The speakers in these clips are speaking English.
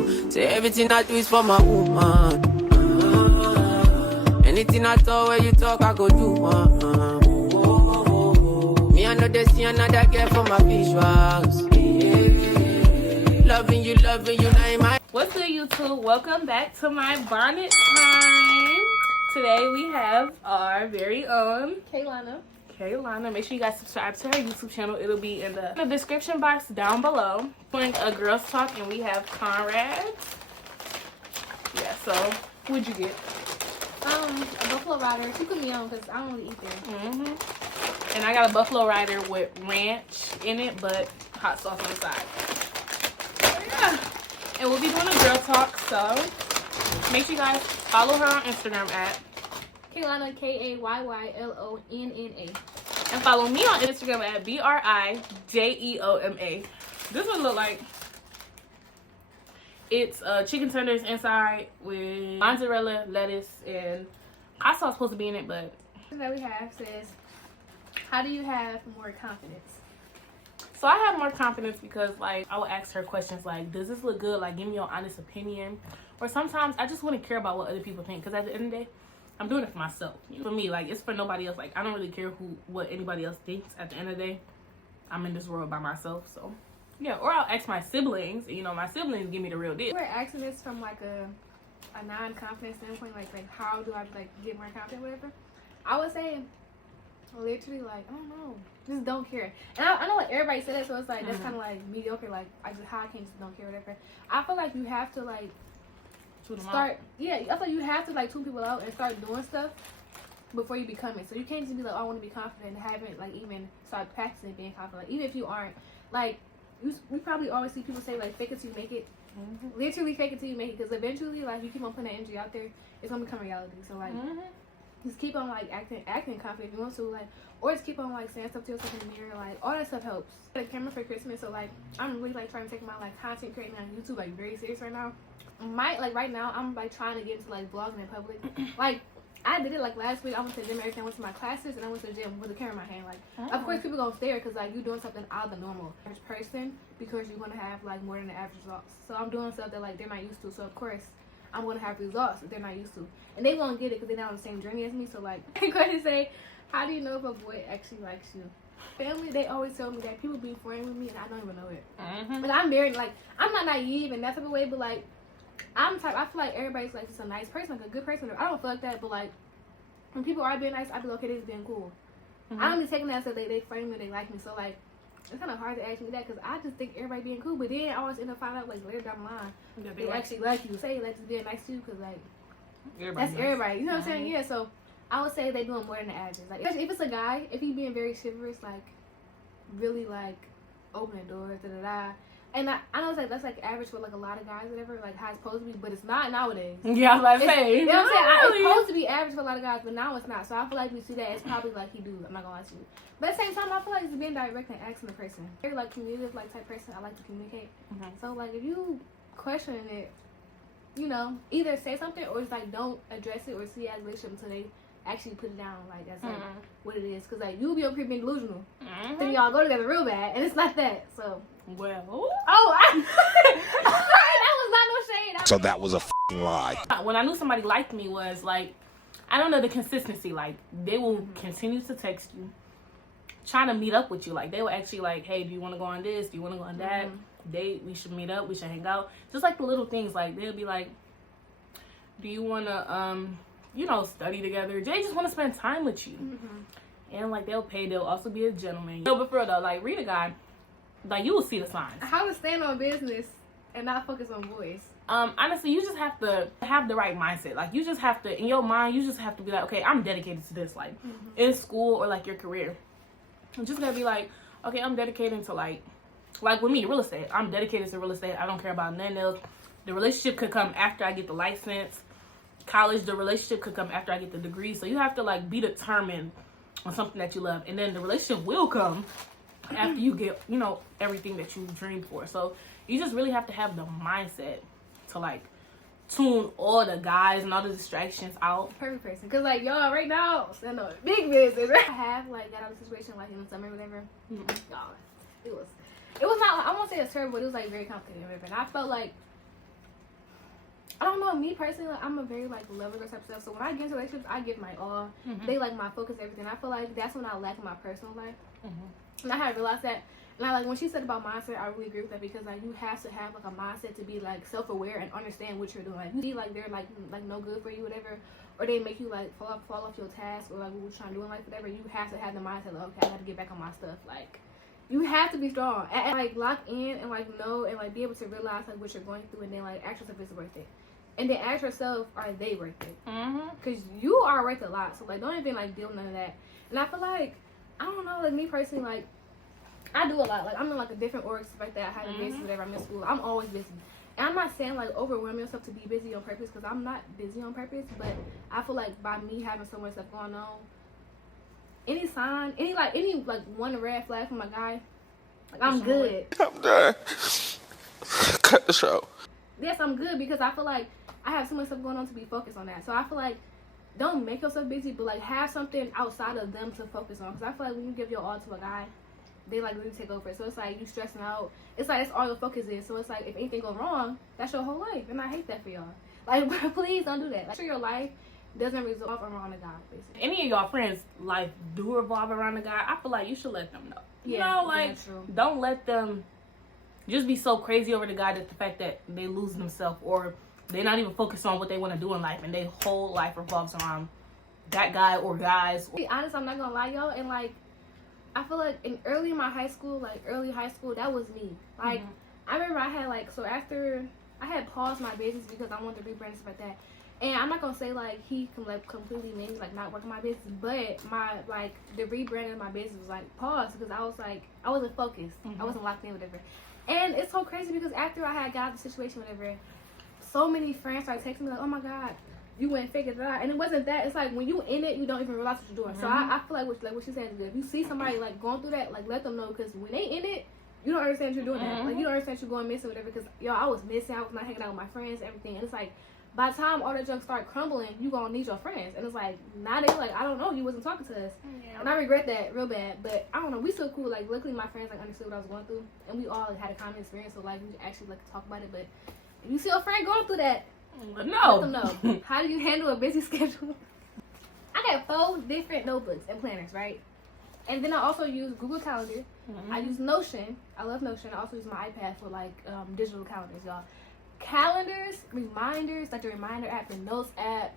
you. Say everything I do is for my woman. Anything I talk, where you talk, I go do. Me, I know they see another girl for my visuals. Loving you, now in my... What's good, YouTube? Welcome back to my bonnet time. Today we have our very own Kaylana. Make sure you guys subscribe to her YouTube channel. It'll be in the description box down below. Doing a girls talk, and we have Conrad. Yeah, so what'd you get? A buffalo rider. She put me on because I don't really eat there. And I got a buffalo rider with ranch in it, but hot sauce on the side. So yeah, and we'll be doing a girl talk. So make sure you guys follow her on Instagram at Kaylana, Kayyllonna. And follow me on Instagram at BRIJEOMA. This one look like it's chicken tenders inside with mozzarella, lettuce, and hot sauce supposed to be in it, but that we have says, how do you have more confidence? so I have more confidence because like I will ask her questions like, does this look good? Like, give me your honest opinion. Or sometimes I just want to care about what other people think, because at the end of the day, I'm doing it for myself. For me, like, it's for nobody else. Like, I don't really care what anybody else thinks. At the end of the day, I'm in this world by myself. So, yeah. Or I'll ask my siblings. You know, my siblings give me the real deal. We're asking this from, like, a non-confidence standpoint. Like, how do I, like, get more confident, whatever. I would say, literally, like, I don't know. Just don't care. And I know, like, everybody said that, so it's, like, that's kind of, like, mediocre. Like, I can't just don't care, whatever. I feel like you have to, like, I thought you have to like tune people out and start doing stuff before you become it. So you can't just be like, oh, I want to be confident and haven't like even start practicing being confident. Like, even if you aren't, like we probably always see people say like fake it till you make it. Literally fake it till you make it, because eventually like you keep on putting that energy out there, it's gonna become reality. So like just keep on like acting confident if you want to, like, or just keep on like saying stuff to yourself in the mirror. Like, all that stuff helps. I got a camera for Christmas, so like I'm really like trying to take my like content creating on YouTube like very serious right now. Right now I'm like trying to get into like vlogging in public. Like I did it like last week. I went to the gym, everything. I went to my classes, and I went to the gym with a camera in my hand. Like, of course people gonna stare because like you doing something out of the normal average person, because you're gonna have like more than the average results. So I'm doing stuff that like they're not used to. So of course I'm gonna have results that they're not used to, and they won't get it because they're not on the same journey as me. So like, I'm going to say, how do you know if a boy actually likes you? Family, they always tell me that people be friends with me, and I don't even know it. But I'm married. Like, I'm not naive in that type of way, but like, I feel like everybody's like just a nice person, like a good person. I don't feel like that, but like when people are being nice, I be like, okay, they're being cool. I don't be taking that so they frame me, they like me. So like it's kind of hard to ask me that, because I just think everybody being cool, but then I always end up finding out like later down the line they actually like you. Say like just being nice to you, because like that's everybody. You know what I'm saying? Yeah. So I would say they doing more than the average. Like if it's a guy, if he being very chivalrous, like really like opening doors, And I know that's like average for like a lot of guys, whatever, like how it's supposed to be, but it's not nowadays. Yeah, I was about to say. You know what I'm saying? It's supposed to be average for a lot of guys, but now it's not. So I feel like we see that it's probably like he do. I'm not gonna lie to you. But at the same time, I feel like it's being direct and asking the person. Very like communicative like type person. I like to communicate. So like if you questioning it, you know, either say something or just like don't address it or see it as a relationship until they actually put it down. Like that's like what it is. Because like you'll be up here being delusional. Then y'all go together real bad, and it's not that. So. Well, that was not no shade. So that was a f***ing lie. When I knew somebody liked me was like, I don't know, the consistency. Like, they will continue to text you, trying to meet up with you. Like, they will actually like, hey, do you want to go on this? Do you want to go on that? We should meet up. We should hang out. Just like the little things. Like, they'll be like, do you want to, study together? They just want to spend time with you. And like, they'll pay. They'll also be a gentleman. No, but for real though, like, read a guy. Like, you will see the signs. How to stand on business and not focus on boys. Honestly, you just have to have the right mindset. Like, you just have to, in your mind, you just have to be like, okay, I'm dedicated to this. Like, in school or, like, your career. You just gotta be like, okay, I'm dedicated to, like with me, real estate. I'm dedicated to real estate. I don't care about nothing else. The relationship could come after I get the license. College, the relationship could come after I get the degree. So you have to, like, be determined on something that you love. And then the relationship will come after you get, everything that you dreamed for. So you just really have to have the mindset to like tune all the guys and all the distractions out. Perfect person. Because like y'all right now, stand on big business. I have like got out of a situation like in the summer or whatever. Y'all, it was not, I won't say it's terrible, but it was like very complicated or whatever. And I felt like I don't know, me personally, like, I'm a very like lover type of stuff. So when I get into relationships, I give my all. They like my focus, everything. I feel like that's when I lack in my personal life. And I had realized that. And I like when she said about mindset, I really agree with that, because like you have to have like a mindset to be like self-aware and understand what you're doing. Like you see like they're like no good for you, whatever, or they make you like fall off your task, or like what you're trying to do in life, whatever. You have to have the mindset like, okay, I got to get back on my stuff. Like you have to be strong and like lock in and like know and like be able to realize like what you're going through, and then like ask yourself, is it worth it? And then ask yourself, are they worth it? Because you are worth a lot. So like don't even like deal with none of that. And I feel like, I don't know, like me personally, like I do a lot. Like I'm in like a different org, stuff like that. I have a business, whatever. I'm in school. I'm always busy. And I'm not saying like overwhelm yourself to be busy on purpose, because I'm not busy on purpose. But I feel like by me having so much stuff going on, any sign, any one red flag from my guy, like I'm good. I'm done. Cut the show. Yes, I'm good, because I feel like I have so much stuff going on to be focused on that. So I feel like don't make yourself busy, but like have something outside of them to focus on. Because I feel like when you give your all to a guy, they like really take over. So it's like you stressing out. It's like that's all your focus is. So it's like if anything goes wrong, that's your whole life, and I hate that for y'all. Like please don't do that. Like sure your life doesn't revolve around a guy, basically. Any of y'all friends' life do revolve around a guy, I feel like you should let them know. You know, like don't let them just be so crazy over the guy that the fact that they lose themselves, or they're not even focused on what they want to do in life, and their whole life revolves around that guy or guys. To be honest, I'm not gonna lie, y'all, and like I feel like early high school, that was me. Like I remember I had like, so after I had paused my business because I wanted to rebrand and stuff like that. And I'm not gonna say like he completely made me like not working my business, but my like the rebranding of my business was like paused, because I was like I wasn't focused, I wasn't locked in, whatever. And it's so crazy because after I had got out of the situation, whatever, so many friends started texting me like, oh my god, you went fake it out. And it wasn't that. It's like when you in it, you don't even realize what you're doing. So I feel like what she said is good. If you see somebody like going through that, like let them know, because when they in it, you don't understand you're doing that. Like you don't understand you're going missing, whatever. Because yo, I was missing. I was not hanging out with my friends, everything. And it's like by the time all that junk start crumbling, you gonna need your friends. And it's like now they like, I don't know, you wasn't talking to us. And I regret that real bad. But I don't know, we still cool. Like luckily my friends like understood what I was going through, and we all like, had a common experience. So like we actually like to talk about it. But if you see a friend going through that, no. let them know. How do you handle a busy schedule? I got 4 different notebooks and planners, right? And then I also use Google Calendar. I use Notion. I love Notion. I also use my iPad for like digital calendars, y'all. Calendars, reminders, like the reminder app, the notes app,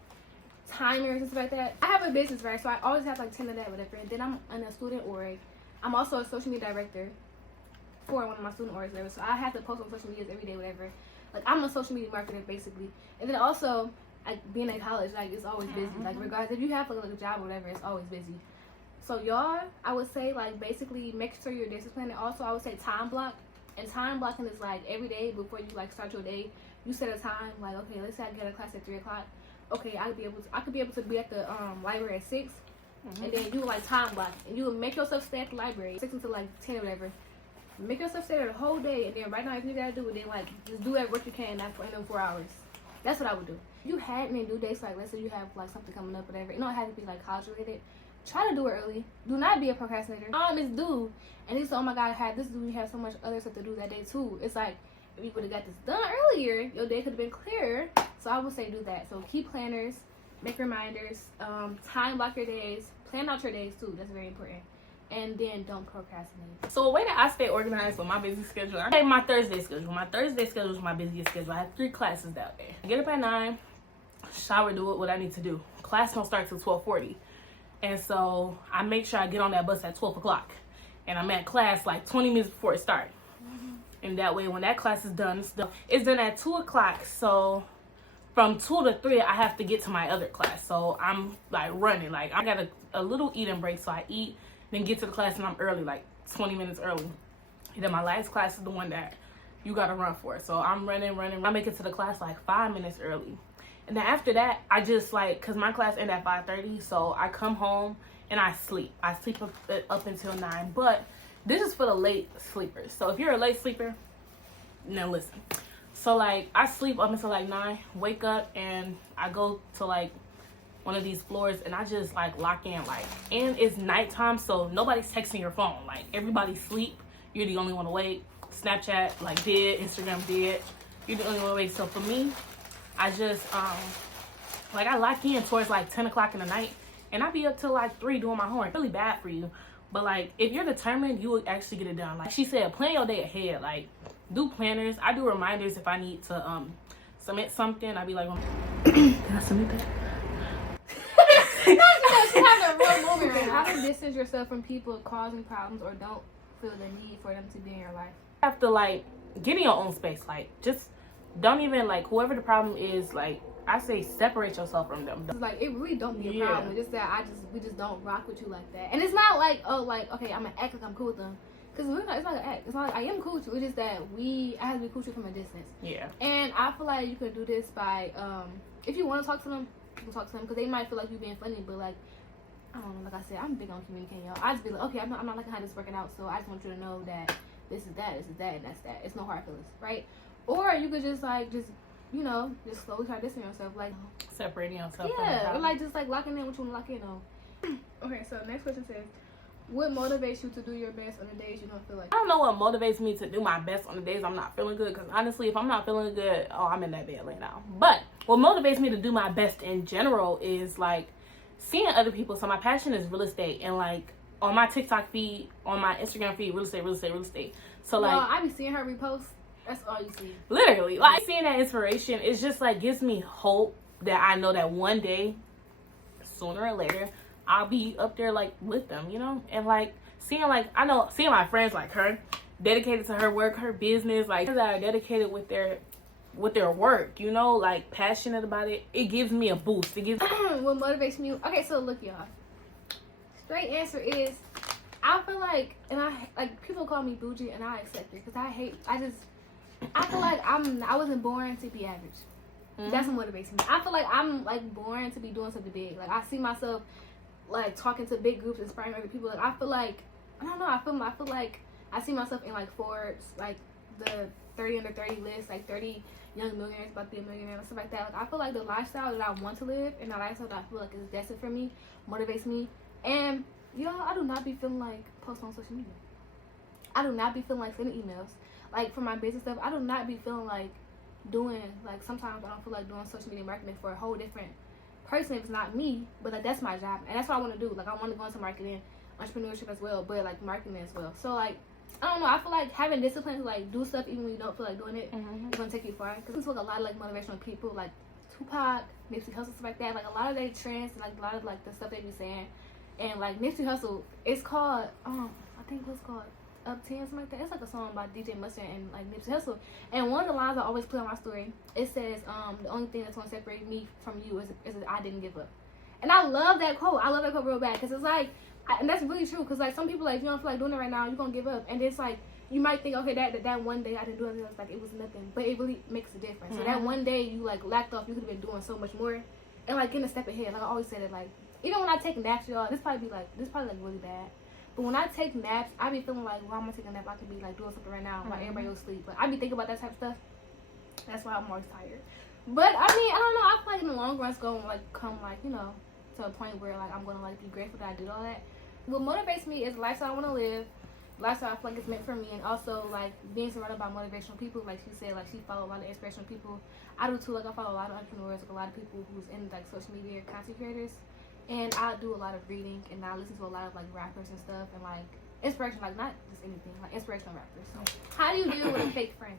timers and stuff like that. I have a business, right? So I always have like 10 of that, whatever. And then I'm in a student org. I'm also a social media director for one of my student orgs, whatever. So I have to post on social media every day, whatever. Like I'm a social media marketer basically. And then also like being in college, like it's always busy. Like regardless if you have like a job or whatever, it's always busy. So y'all, I would say like basically make sure you're disciplined. And also I would say time block. And time blocking is like every day before you like start your day, you set a time like, okay, let's say I get a class at 3 o'clock. Okay, I could be able to be at the library at 6. And then you like time block, and you would make yourself stay at the library 6 until like 10 or whatever. Make yourself stay there the whole day, and then right now if you gotta do it, then like just do what you can in them 4 hours. That's what I would do. You had any due dates, like let's say you have like something coming up, whatever. It don't have to be like college related. Try to do it early. Do not be a procrastinator. It's due, and he said, oh my god, I had this due. You have so much other stuff to do that day too. It's like if you would have got this done earlier, your day could have been clearer. So I would say do that. So keep planners, make reminders, time block your days, plan out your days too. That's very important. And then don't procrastinate. So a way that I stay organized with my busy schedule, I have my Thursday schedule. My Thursday schedule is my busiest schedule. I have 3 classes that day. I get up at 9, shower, do what I need to do. Class don't start till 12:40. And so I make sure I get on that bus at 12 o'clock. And I'm at class like 20 minutes before it starts. And that way when that class is done, it's done at 2 o'clock. So from 2 to 3, I have to get to my other class. So I'm like running. Like I got a little eating break. So I eat, then get to the class, and I'm early, like 20 minutes early. And then my last class is the one that you got to run for. So I'm running. I make it to the class like 5 minutes early. And then after that, I just like, because my class ends at 5:30, so I come home and I sleep. I sleep up until 9. But this is for the late sleepers. So if you're a late sleeper, now listen. So like I sleep up until like 9, wake up, and I go to like one of these floors, and I just like lock in. Like, and it's nighttime, so nobody's texting your phone. Like everybody sleep. You're the only one awake. Snapchat like dead, Instagram dead. You're the only one awake. So for me, I just like I lock in towards like 10 o'clock in the night, and I be up till like 3 doing my homework. Really bad for you. But like if you're determined, you will actually get it done. Like she said, plan your day ahead. Like do planners. I do reminders if I need to submit something. I be like, can I submit that? She's having a real moment right now. How to distance yourself from people causing problems or don't feel the need for them to be in your life. You have to like get in your own space. Like just don't even like whoever the problem is. Like I say, separate yourself from them. It's like it really don't be a problem. It's just that we just don't rock with you like that. And it's not like okay, I'm gonna act like I'm cool with them. Cause it's not an act. It's not like I am cool with you. It's just that I have to be cool with you from a distance. Yeah. And I feel like you could do this by if you want to talk to them, you can talk to them because they might feel like you being funny, but like I don't know. Like I said, I'm big on communicating, y'all. I just be like, okay, I'm not liking how this is working out, so I just want you to know that this is that, and that's that. It's no hard feelings, right? Or you could just slowly try distancing yourself, like separating yourself. Yeah, or like just like locking in what you want to lock in on. Okay, so next question says, what motivates you to do your best on the days you don't feel like? I don't know what motivates me to do my best on the days I'm not feeling good. Because honestly, if I'm not feeling good, I'm in that bed laying down. But what motivates me to do my best in general is like seeing other people. So my passion is real estate, and like on my TikTok feed, on my Instagram feed, real estate. So like, I be seeing her repost. That's all you see. Literally, like seeing that inspiration, it's just like gives me hope that I know that one day, sooner or later, I'll be up there like with them, you know, and like seeing my friends like her, dedicated to her work, her business, like that are dedicated with their work, you know, like passionate about it. It gives me a boost. It gives. What motivates me? Okay, so look, y'all. Straight answer is, I feel like, and people call me bougie, and I accept it because I feel like I wasn't born to be average. Mm-hmm. That's what motivates me. I feel like I'm like born to be doing something big. Like I see myself like talking to big groups, inspiring other people. Like I feel like I don't know. I feel like I see myself in like Forbes, like the 30 under 30 list, like 30 young millionaires about to be a millionaire and stuff like that. Like I feel like the lifestyle that I want to live and the lifestyle that I feel like is destined for me motivates me. And y'all, I do not be feeling like posting on social media. I do not be feeling like sending emails. Like for my business stuff, I do not be feeling like doing, like sometimes I don't feel like doing social media marketing for a whole different person if it's not me, but like that's my job and that's what I want to do. Like I want to go into marketing, entrepreneurship as well, but like marketing as well. So like I don't know, I feel like having discipline to like do stuff even when you don't feel like doing it, it's gonna take you far. Because this was a lot of like motivational people like Tupac, Nipsey Hussle, stuff like that. Like a lot of their trends and like a lot of like the stuff they be saying. And like Nipsey Hussle, it's called I think what's called Up 10, something like that. It's like a song by DJ Mustard and like Nipsey Hussle. And one of the lines I always play on my story, it says, the only thing that's gonna separate me from you is that I didn't give up. And I love that quote. I love that quote real bad because it's like, and that's really true. Because like some people, like if you don't feel like doing it right now, you're gonna give up. And it's like you might think, okay, that one day I didn't do it, like it was nothing, but it really makes a difference. So that one day you like lacked off, you could have been doing so much more, and like getting a step ahead. Like I always say that, like even when I take naps, y'all, this probably really bad. But when I take naps, I be feeling like, well, I'm gonna take a nap. I could be like doing something right now while everybody else sleep. But I be thinking about that type of stuff. That's why I'm always tired. But I mean, I don't know. I feel like in the long run, it's gonna like come like to a point where like I'm gonna like be grateful that I did all that. What motivates me is the lifestyle I want to live, lifestyle I feel like it's meant for me, and also like being surrounded by motivational people. Like she said, like she follow a lot of inspirational people. I do too. Like I follow a lot of entrepreneurs, like a lot of people who's in like social media content creators. And I do a lot of reading, and I listen to a lot of like rappers and stuff, and like inspiration, like not just anything, like inspirational rappers. So, how do you deal with a fake friend?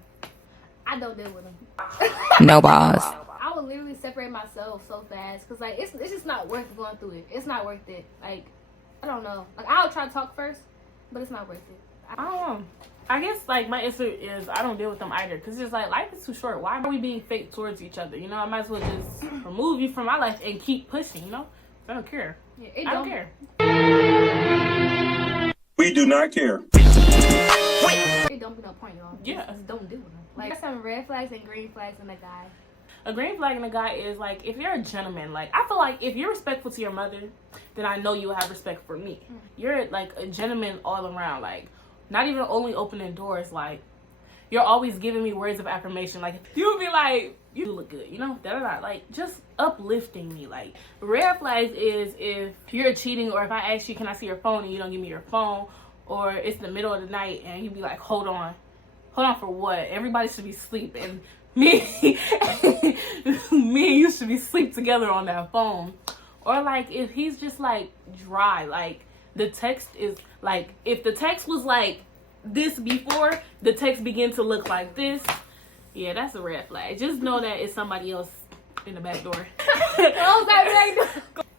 I don't deal with them. No boss. I would literally separate myself so fast because like it's just not worth going through it. It's not worth it. Like I don't know. Like I'll try to talk first, but it's not worth it. I don't know. I guess like my answer is I don't deal with them either because it's like life is too short. Why are we being fake towards each other? You know, I might as well just remove you from my life and keep pushing. You know. I don't care. Yeah, I don't care. We do not care. It don't be no point, y'all. Yeah. Just don't do it. Like, there's some red flags and green flags in a guy. A green flag in a guy is like, if you're a gentleman, like, I feel like if you're respectful to your mother, then I know you'll have respect for me. You're like a gentleman all around. Like, not even only opening doors, like, you're always giving me words of affirmation. Like, you'll be like, you look good, you know, da-da-da. Like, just uplifting me. Like, red flags is if you're cheating, or if I ask you, can I see your phone, and you don't give me your phone, or it's the middle of the night, and you be like, hold on for what? Everybody should be sleeping. Me, actually sleep together on that phone. Or like if he's just like dry, like the text is like, if the text was like this before, the text begin to look like this, yeah, that's a red flag. Just know that it's somebody else in the back door.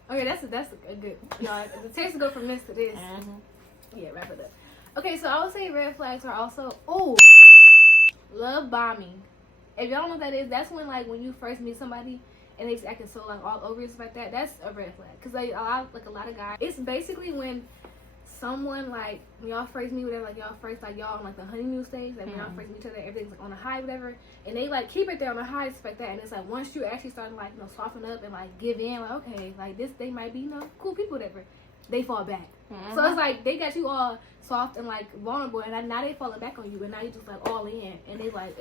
Okay, that's a good. Y'all, the text go from this to this. Yeah, wrap it up. Okay, so I would say red flags are also love bombing. If y'all know what that is, that's when like when you first meet somebody and they just acting so like all over you like that. That's a red flag. Cause like a lot of guys, it's basically when someone like when y'all first meet, whatever, like y'all first like y'all on like the honeymoon stage, like when y'all first meet each other, everything's like on a high, whatever, and they like keep it there on a high, just like that. And it's like once you actually start like soften up and like give in, like okay, like this they might be cool people, whatever, they fall back. So it's like they got you all soft and like vulnerable, and now they falling back on you, and now you just like all in, and they like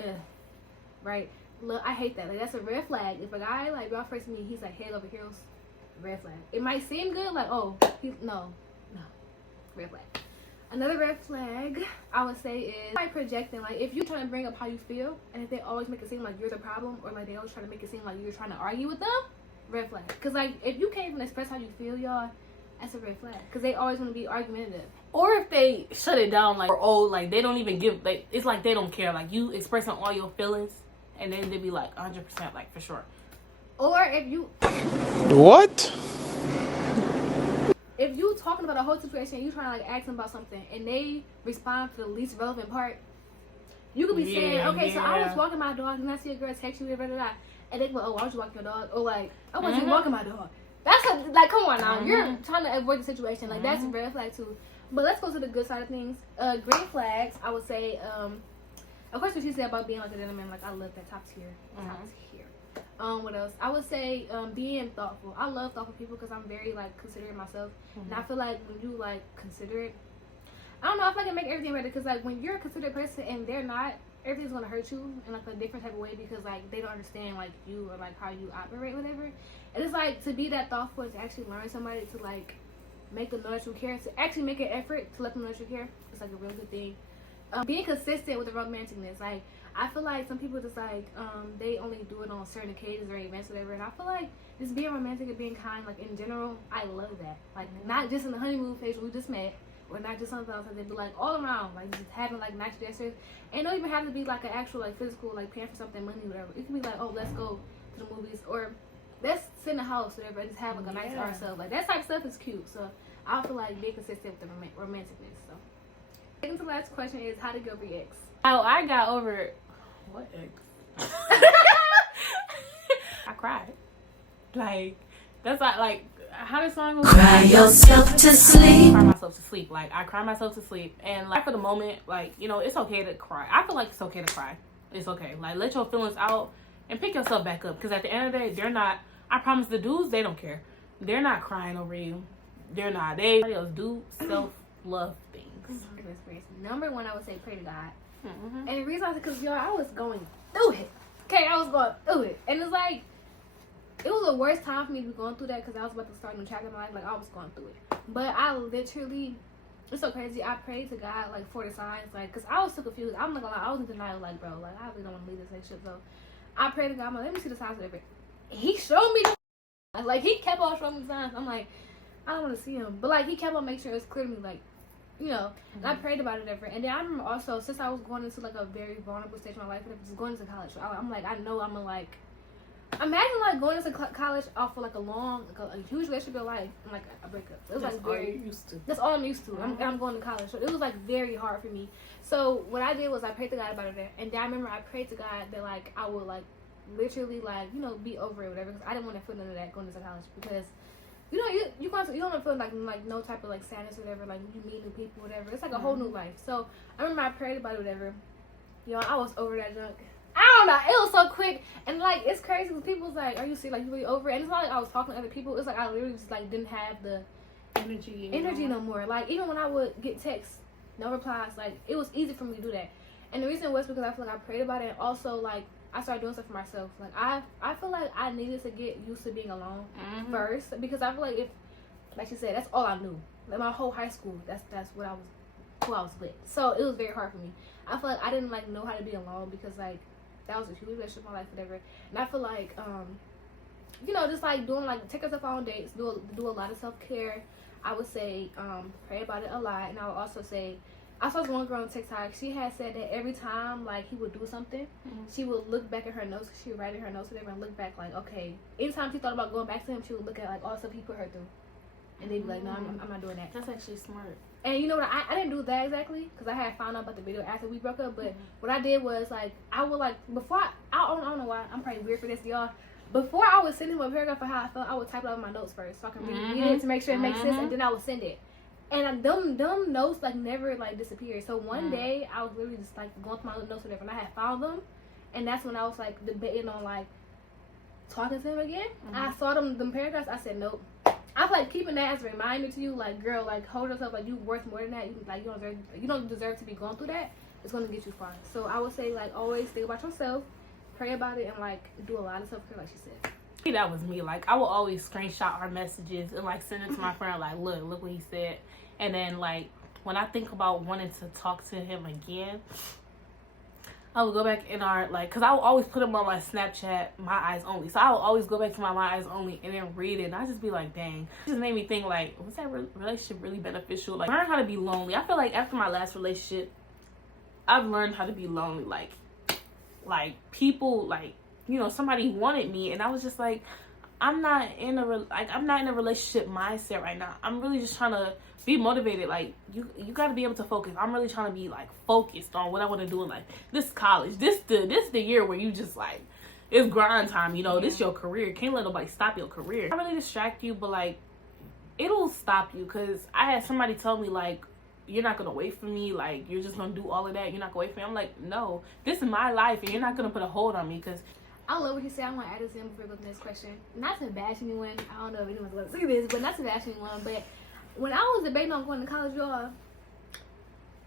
right. Look, I hate that. Like that's a red flag. If a guy like y'all first meet, he's like head over heels, red flag. It might seem good, like no, red flag. Another red flag I would say is like projecting. Like if you're trying to bring up how you feel, and if they always make it seem like you're the problem, or like they always try to make it seem like you're trying to argue with them, red flag. Cause like if you can't even express how you feel, y'all, that's a red flag. Cause they always want to be argumentative. Or if they shut it down, like, or like they don't even give, like it's like they don't care. Like you expressing all your feelings, and then they be like 100%, like for sure. Or if you if you talking about a whole situation, you trying to like ask them about something, and they respond to the least relevant part, you could be saying, okay, so I was walking my dog, and I see a girl text you, and they go, oh, why was you walking your dog? Or like, I wasn't walking my dog. That's like, come on now, you're trying to avoid the situation. Like that's a red flag too. But let's go to the good side of things. Green flags, I would say, of course, what you said about being like a gentleman, like I love that top tier. What else? I would say being thoughtful. I love thoughtful people because I'm very like considerate myself, and I feel like when you like considerate, I don't know, I feel like it make everything better because like when you're a considerate person and they're not, everything's gonna hurt you in like a different type of way because like they don't understand like you or like how you operate, whatever. And it's like to be that thoughtful, to actually learn somebody, to like make them know that you care, to actually make an effort to let them know that you care. It's like a real good thing. Being consistent with the romanticness, like I feel like some people just like they only do it on certain occasions or events, whatever. And I feel like just being romantic and being kind, like in general, I love that. Like not just in the honeymoon phase where we just met, or not just something else, but like all around, like just having like nice gestures. And it don't even have to be like an actual like physical, like paying for something, money, whatever. It can be like, oh, let's go to the movies, or let's sit in the house, whatever, and just have like a nice ourselves. Like that type of stuff is cute. So I feel like being consistent with the romanticness. So second to last question is how to get over your ex. Oh, I got over what ex? I cried. Like that's like how this song goes. Cry yourself to sleep. Cry myself to sleep. Like I cry myself to sleep, and like for the moment, like you know, it's okay to cry. I feel like it's okay to cry. It's okay. Like let your feelings out and pick yourself back up. Because at the end of the day, they're not. I promise the dudes, they don't care. They're not crying over you. They're not. They else do self-love things. Number one, I would say pray to God. And the reason is because I was going through it. Okay, I was going through it, and it's like it was the worst time for me to be going through that because I was about to start a new chapter in my life. Like I was going through it, but I literally, it's so crazy. I prayed to God like for the signs, like because I was so confused. I'm not gonna lie, I was in denial, like bro, like I really don't want to leave this relationship. So I prayed to God. I'm like, let me see the signs of it. He showed me like he kept on showing me the signs. I'm like, I don't want to see him, but like he kept on making sure it was clear to me, like. You know, and I prayed about it ever. And then I remember also, since I was going into like a very vulnerable stage of my life, just going into college, I'm like, I know I'm gonna like, imagine like going into college off for like a long, like a huge relationship in life and like a breakup. It was That's like very, all used to. That's all I'm used to. I'm going to college, so it was like very hard for me. So what I did was I prayed to God about it there, and then I remember I prayed to God that like I would like literally like be over it, whatever, because I didn't want to feel none of that going into college because. You know, you don't feel like no type of like sadness or whatever, like when you meet new people, whatever. It's like a whole new life. So I remember I prayed about it, whatever. I was over that junk. I don't know, it was so quick, and like it's crazy because people was like, "Are you serious? Like you really over it?" And it's not like I was talking to other people. It's like I literally just like didn't have the energy no more. Like even when I would get texts, no replies, like it was easy for me to do that. And the reason was because I feel like I prayed about it, and also like. I started doing stuff for myself. Like I feel like I needed to get used to being alone first because I feel like if, like you said, that's all I knew. Like my whole high school, that's what who I was with. So it was very hard for me. I feel like I didn't like know how to be alone because like that was a huge relationship in my life, whatever. And I feel like you know, just like doing like take yourself on dates, do a lot of self-care. I would say pray about it a lot. And I would also say, I saw this one girl on TikTok, she had said that every time like he would do something, she would look back at her notes, she would write in her notes whatever, and look back like, okay, anytime she thought about going back to him, she would look at like all the stuff he put her through, and they'd be like, no, I'm not doing that. That's actually smart. And you know what, I didn't do that exactly, because I had found out about the video after we broke up, but what I did was like, I would like, before I don't know why, I'm probably weird for this, y'all. Before I would send him a paragraph of how I felt, I would type it out in my notes first so I can read it to make sure it makes sense, and then I would send it. And them notes like never like disappeared. So one day I was literally just like going through my notes or whatever, and I had found them, and that's when I was like debating on like talking to him again. I saw them paragraphs. I said nope. I was like keeping that as a reminder to you, like girl, like hold yourself, like you worth more than that. You don't deserve to be going through that. It's gonna get you far. So I would say like always think about yourself, pray about it, and like do a lot of self-care, like she said. That was me. Like I would always screenshot our messages and like send it to my friend. Like, look what he said. And then like when I think about wanting to talk to him again, I would go back in our like, cause I would always put him on my Snapchat, my eyes only. So I would always go back to my eyes only and then read it. And I just be like, dang, it just made me think like, was that relationship really beneficial? Like, learn how to be lonely. I feel like after my last relationship, I've learned how to be lonely. Like people like, you know, somebody wanted me, and I was just like, I'm not in a relationship mindset right now. I'm really just trying to be motivated. Like you got to be able to focus. I'm really trying to be like focused on what I want to do in life. This college, this the year where you just like, it's grind time. You know, this your career. Can't let nobody stop your career. I really distract you, but like it'll stop you. Cause I had somebody tell me like, you're not gonna wait for me, like you're just gonna do all of that, you're not gonna wait for me. I'm like, no, this is my life, and you're not gonna put a hold on me. Cause I love what he said. I want to add this in before we go to the next question. Not to bash anyone. I don't know if anyone's going to see this, but not to bash anyone. But when I was debating on going to college, y'all,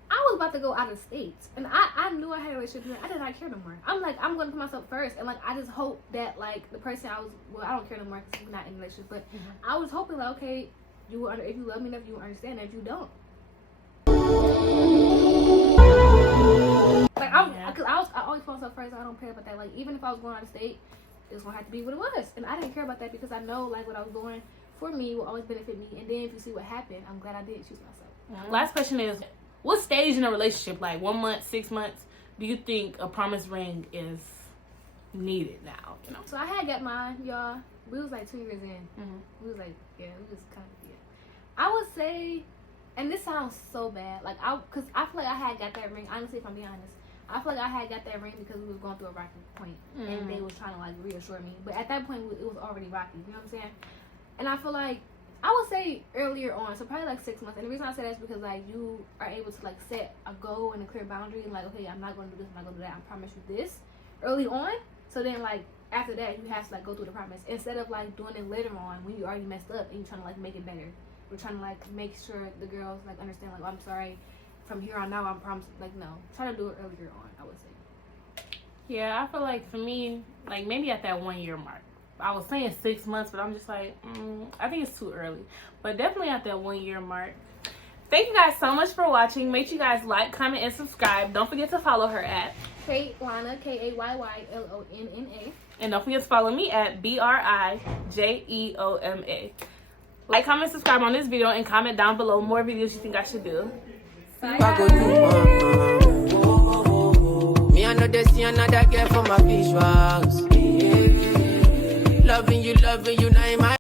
I was about to go out of state. And I knew I had a relationship. I did not care no more. I'm like, I'm going to put myself first. And, like, I just hope that, like, the person I was, well, I don't care no more because we're not in a relationship. But I was hoping, like, okay, if you love me enough, you will understand that. If you don't. Like, I always put myself first. I don't care about that. Like, even if I was going out of state, it was gonna have to be what it was, and I didn't care about that because I know like what I was doing for me will always benefit me. And then if you see what happened, I'm glad I did choose myself. Last question is, what stage in a relationship, like 1 month, 6 months, do you think a promise ring is needed now? You know. So I had got mine, y'all. We was like 2 years in. We was like, yeah, we was kind of I would say. And this sounds so bad, like cause I feel like I had got that ring. Honestly, if I'm being honest, I feel like I had got that ring because we was going through a rocky point, and they was trying to like reassure me. But at that point, it was already rocky. You know what I'm saying? And I feel like I would say earlier on, so probably like 6 months. And the reason I say that is because like you are able to like set a goal and a clear boundary, and like, okay, I'm not going to do this, I'm not going to do that. I promise you this early on. So then like after that, you have to like go through the promise instead of like doing it later on when you already messed up and you're trying to like make it better. We're trying to like make sure the girls like understand like, oh, I'm sorry, from here on out I'm promised. Like, no, try to do it earlier on, I would say. Yeah, I feel like for me, like maybe at that 1 year mark. I was saying 6 months, but I'm just like, I think it's too early. But definitely at that 1 year mark. Thank you guys so much for watching. Make sure you guys like, comment, and subscribe. Don't forget to follow her at Kayllonna, Kayllonna. And don't forget to follow me at BRIJEOMA. Like, comment, subscribe on this video, and comment down below more videos you think I should do. I go do me, I know they see another girl for my visuals. Yeah. Loving you, now in my